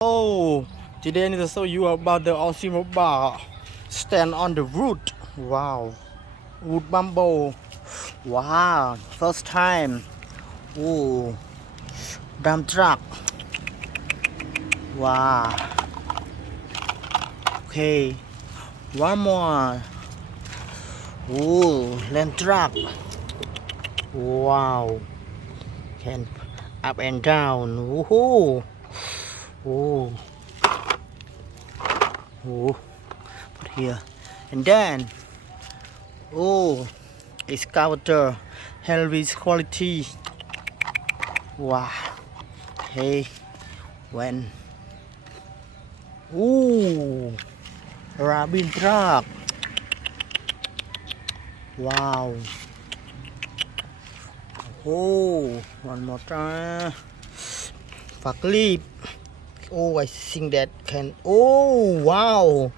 Oh, today I need to show you about the Aussie Mobile stand on the wood. Wow, wood bamboo. Wow, first time. Oh, dump truck. Wow. Okay, one more. Oh, land truck. Wow, can up and down. Woohoo. Oh, oh, put here, and then Excavator, heavy quality. Wow. Hey, when Rabin truck. Wow. One more time. Forklift. I think that can. Wow,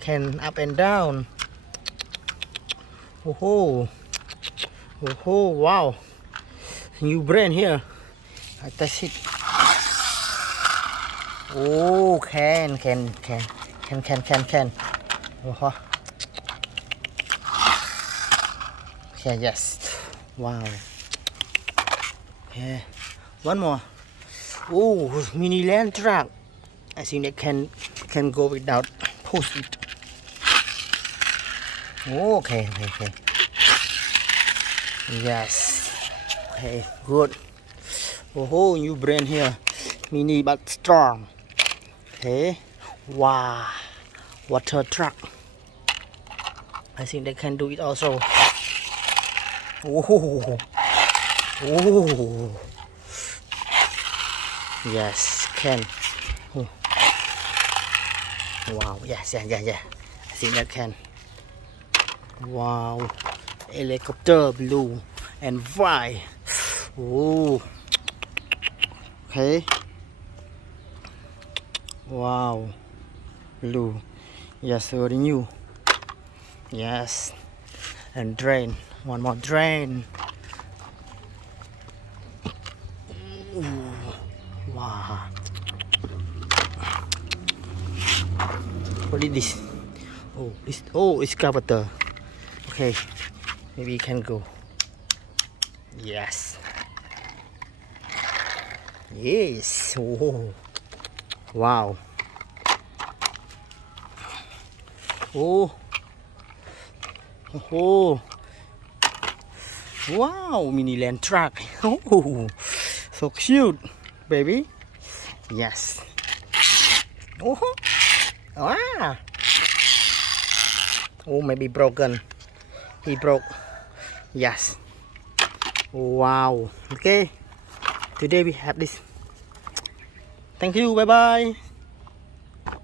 can up and down. Wow, new brand here. I test it. Can. Okay, yes. Wow. Okay, one more. Mini land truck. I think they can go without push it. Okay. Yes. Okay, good. New brand here. Mini but strong. Okay. Wow. Water truck. I think they can do it also. Yes, can. Wow, yes. I think that can. Wow, helicopter blue and white. Okay. Wow, blue. Yes, very new. Yes, and drain. One more drain. Wow. What is this? Excavator. Okay, maybe you can go. Yes. Wow. Wow, mini land truck. So cute, baby. Yes. Maybe broken. He broke. Yes. Wow. Okay. Today we have this. Thank you. Bye bye.